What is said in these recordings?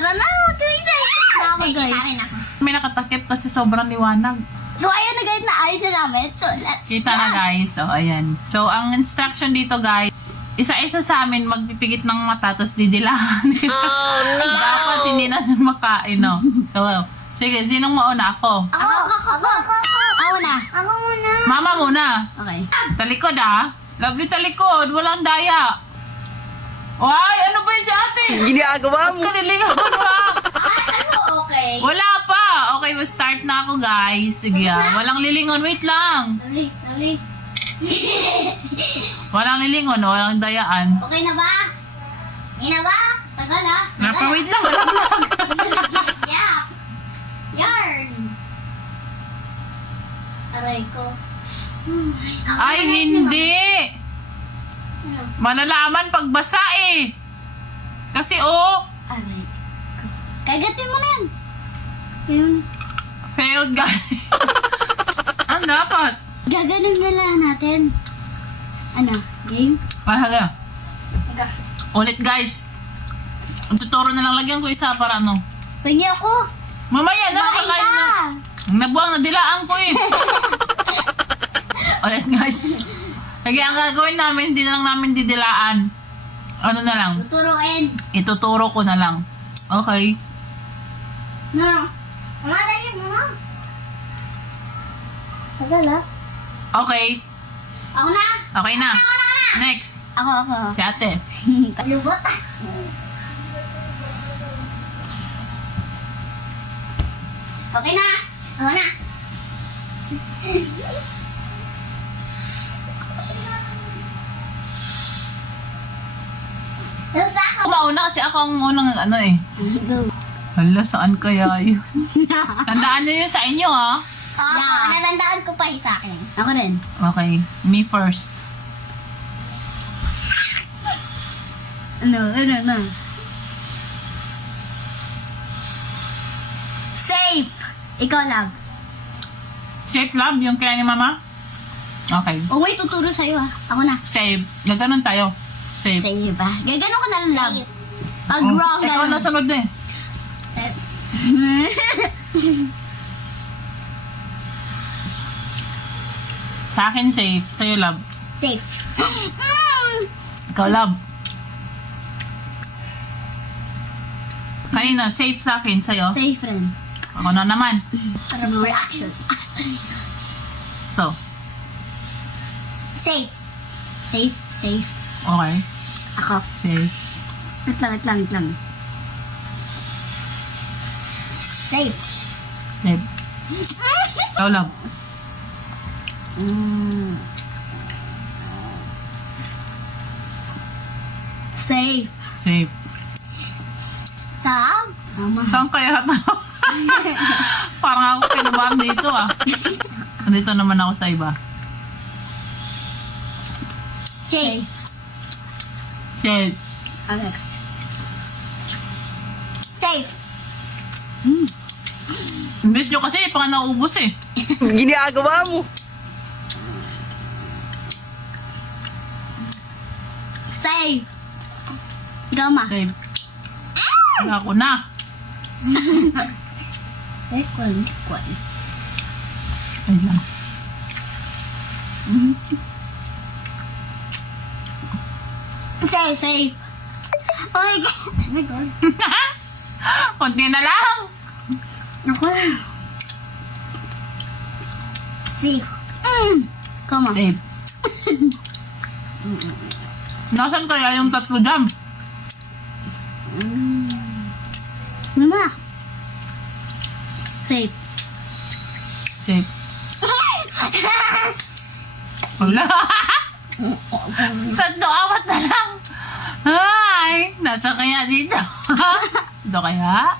Tara na, ako guys. May nakatakip kasi sobrang liwanag. So ayan na guys, naayos na namin. So let's Kita na guys. So, ayan. So, ang instruction dito guys, isa-isa sa amin magpipigit ng mata tapos didilahan. Oh, no! Dapat hindi natin makain, no? So, sige, sinong mauna? Ako. Ako na. Ako muna. Mama muna. Okay. Talikod ah. Lovely talikod. Walang daya. Ay, ano ba yun si ate? Ginagawa Ba't ka nilingawan ba? Okay. Wala pa. Okay, start na ako guys. Sige ah. Walang lilingon. Wait lang. Dali. Walang lilingon. Walang dayaan. Okay na ba? Okay na ba? Tagal ah. Wait lang. Walang vlog. Yeah. Yarn. Aray ko. Ay, hindi. Malalaman pag basa eh. Kasi oh, Aray ko. Kagatin mo na yan. Ayun. failed guys. Ang dapat? Gaganon na lang natin. Ano? Game? Haga. Taga. Ulit guys. Ang tuturo na lang lagyan ko isa para ano. Pwede ako. Mamaya na Kumain makakain na. ka. Nabuang na dilaan ko eh. Ulit guys. Lagi ang gagawin namin, hindi na lang namin didilaan. Ano na lang? Tuturuin. Ituturo ko na lang. Okay. No. Mga dali mo. Tagal ah. Okay. Ako na. Okay na. Next. Ako. Si ate. Lubot. Okay na. Ako na. Tapos ako. Mauna kasi ako ang unang ano eh. Hala, saan kaya yun? Tandaan nyo yun sa inyo ha. Natandaan ko pa yung sa akin. Ako rin. Okay. Me first. Ano? Safe! Ikaw lang. Safe love, yung kaya ni mama? Okay. O may tuturo sa'yo ah. Ako na. Save. Gaganon tayo. Save. Save ah. Gagano ko na lang. Pag Oh, wrong ikaw ganun. na sunod na eh. Sa akin safe. Sa'yo love. Safe. Ikaw love. Kanina, safe sa akin. Sa'yo. Safe friend. Ako na naman. Para mo reaction. So. Safe. Safe. Okay. Ako. Safe. Wait lang. Safe. Safe. Ikaw love. Safe. Safe. Tama. Saan kaya ito? Parang ako kinabam dito ah. Nandito naman ako sa iba. Safe. Safe. Alex. Safe. Imbis nyo kasi, pang naubos eh. Ginagawa mo. Safe. Gama. Safe. Ako na. Kwan. Ay lang. Safe. Oh my God. Kunti na lang. Ako na. Safe. Come on. Safe. Nasaan kaya yung tatlo dyan? Mama. Safe. Safe. Wala. Tatlo, apat na lang. Ay, nasa kaya dito? Ito kaya?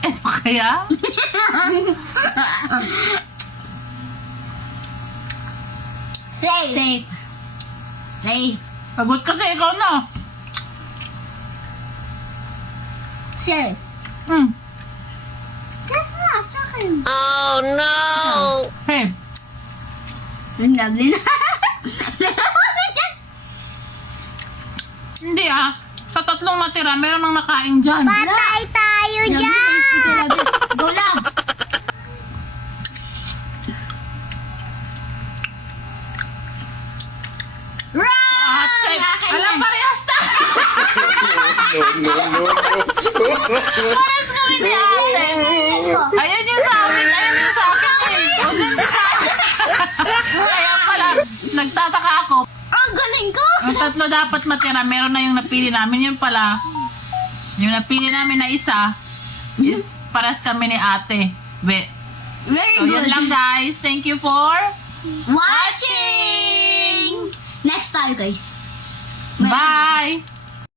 Ito kaya? Safe. Sagot kasi ikaw na. Safe. Safe na, sa akin. Oh no! Safe. Ang lovely na. Hindi ah. Sa tatlong tatlong natira, meron nang nakain dyan. Patay tayo dyan! Go lang! At say, alam, parehas na! Parehas kami ni ate. Ayun yung sa amin, ayun yung sa akin eh. O dyan yung sa akin. Kaya pala, nagtataka ako. Ang galing ko! Ang tatlo dapat matira, meron na yung napili namin. Yun pala, yung napili namin na isa, is paras kami ni ate. Very So yun good. lang guys. Thank you for Watching! Next tayo guys. bye!